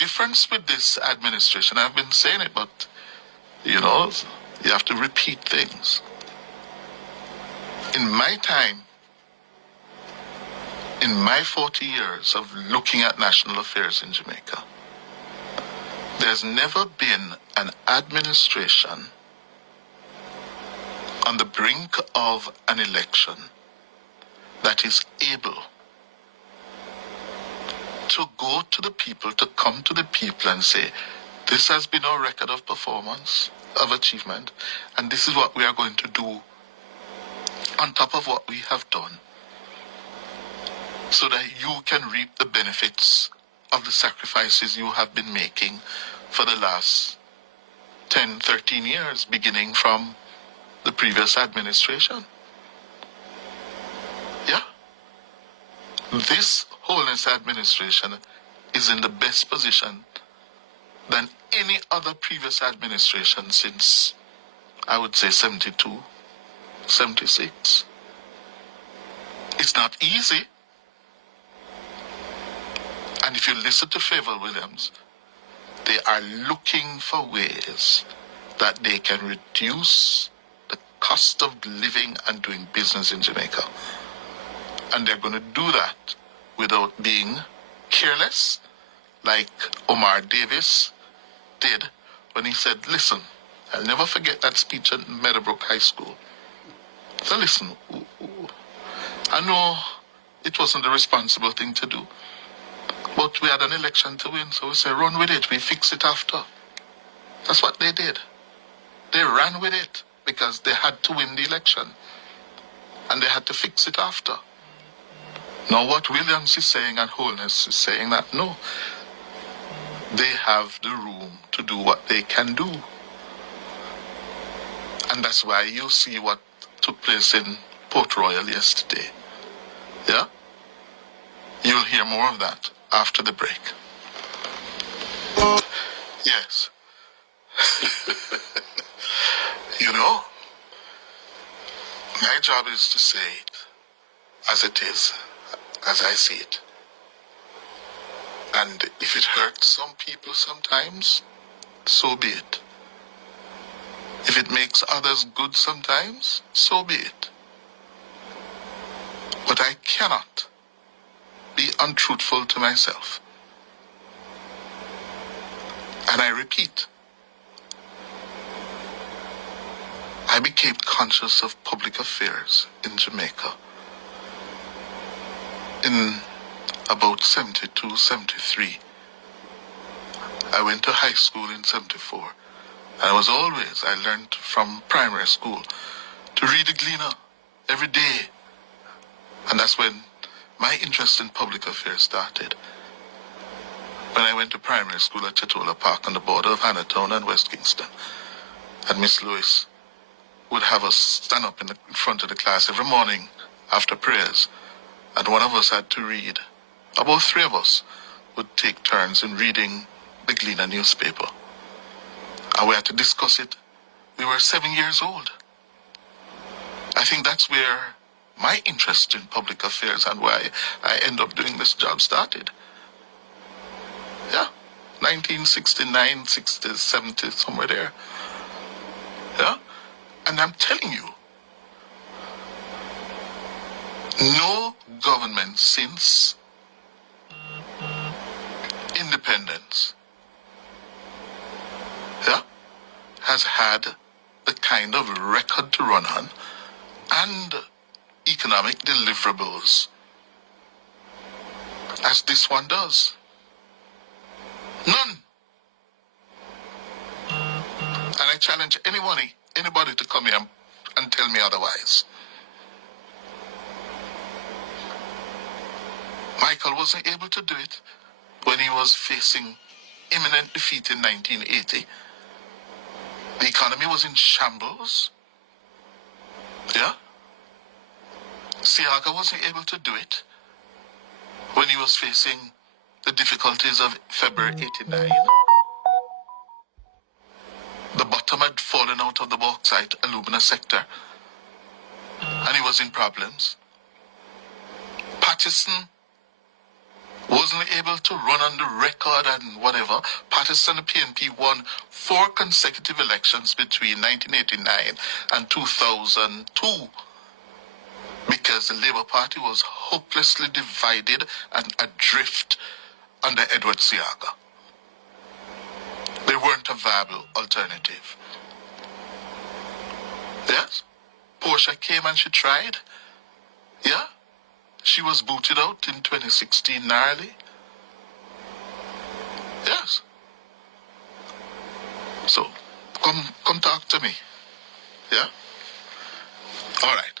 difference with this administration, I've been saying it, but, you know, you have to repeat things. In my time, in my 40 years of looking at national affairs in Jamaica, there's never been an administration on the brink of an election that is able to go to the people, to come to the people and say, this has been our record of performance, of achievement, and this is what we are going to do on top of what we have done, so that you can reap the benefits of the sacrifices you have been making for the last 10, 13 years, beginning from the previous administration. Yeah? This Holiness administration is in the best position than any other previous administration since, I would say, 72, 76. It's not easy. And if you listen to Favour Williams, they are looking for ways that they can reduce the cost of living and doing business in Jamaica. And they're going to do that without being careless, like Omar Davis did when he said, listen, I'll never forget that speech at Meadowbrook High School. So listen, I know it wasn't the responsible thing to do, but we had an election to win, so we said, run with it, we fix it after. That's what they did. They ran with it because they had to win the election, and they had to fix it after. Now what Williams is saying and Holness is saying that, no, they have the room to do what they can do. And that's why you see what took place in Port Royal yesterday. Yeah? You'll hear more of that after the break. Yes. You know, my job is to say it as it is, as I see it. And if it hurts some people sometimes, so be it. If it makes others good sometimes, so be it. But I cannot be untruthful to myself. And I repeat, I became conscious of public affairs in Jamaica in about 72, 73. I went to high school in 74. And I learned from primary school to read the Gleaner every day. And that's when my interest in public affairs started. When I went to primary school at Chatola Park on the border of Hannahtown and West Kingston. And Miss Lewis would have us stand up in front of the class every morning after prayers. And one of us had to read. About 3 of us would take turns in reading the Gleaner newspaper. And we had to discuss it. We were 7 years old. I think that's where my interest in public affairs and why I end up doing this job started. Yeah, 1969, 60, 70, somewhere there. Yeah, and I'm telling you, no government since independence, yeah, has had the kind of record to run on and economic deliverables as this one does. None. And I challenge anybody to come here and tell me otherwise. Michael wasn't able to do it when he was facing imminent defeat in 1980. The economy was in shambles. Yeah? Siaka wasn't able to do it when he was facing the difficulties of February 89. The bottom had fallen out of the bauxite alumina sector, and he was in problems. Patterson wasn't able to run on the record and whatever. Patterson and PNP won 4 consecutive elections between 1989 and 2002 because the Labour Party was hopelessly divided and adrift under Edward Seaga. They weren't a viable alternative. Yes? Portia came and she tried. Yeah? She was booted out in 2016 narrowly. Yes. So, come talk to me. Yeah? All right.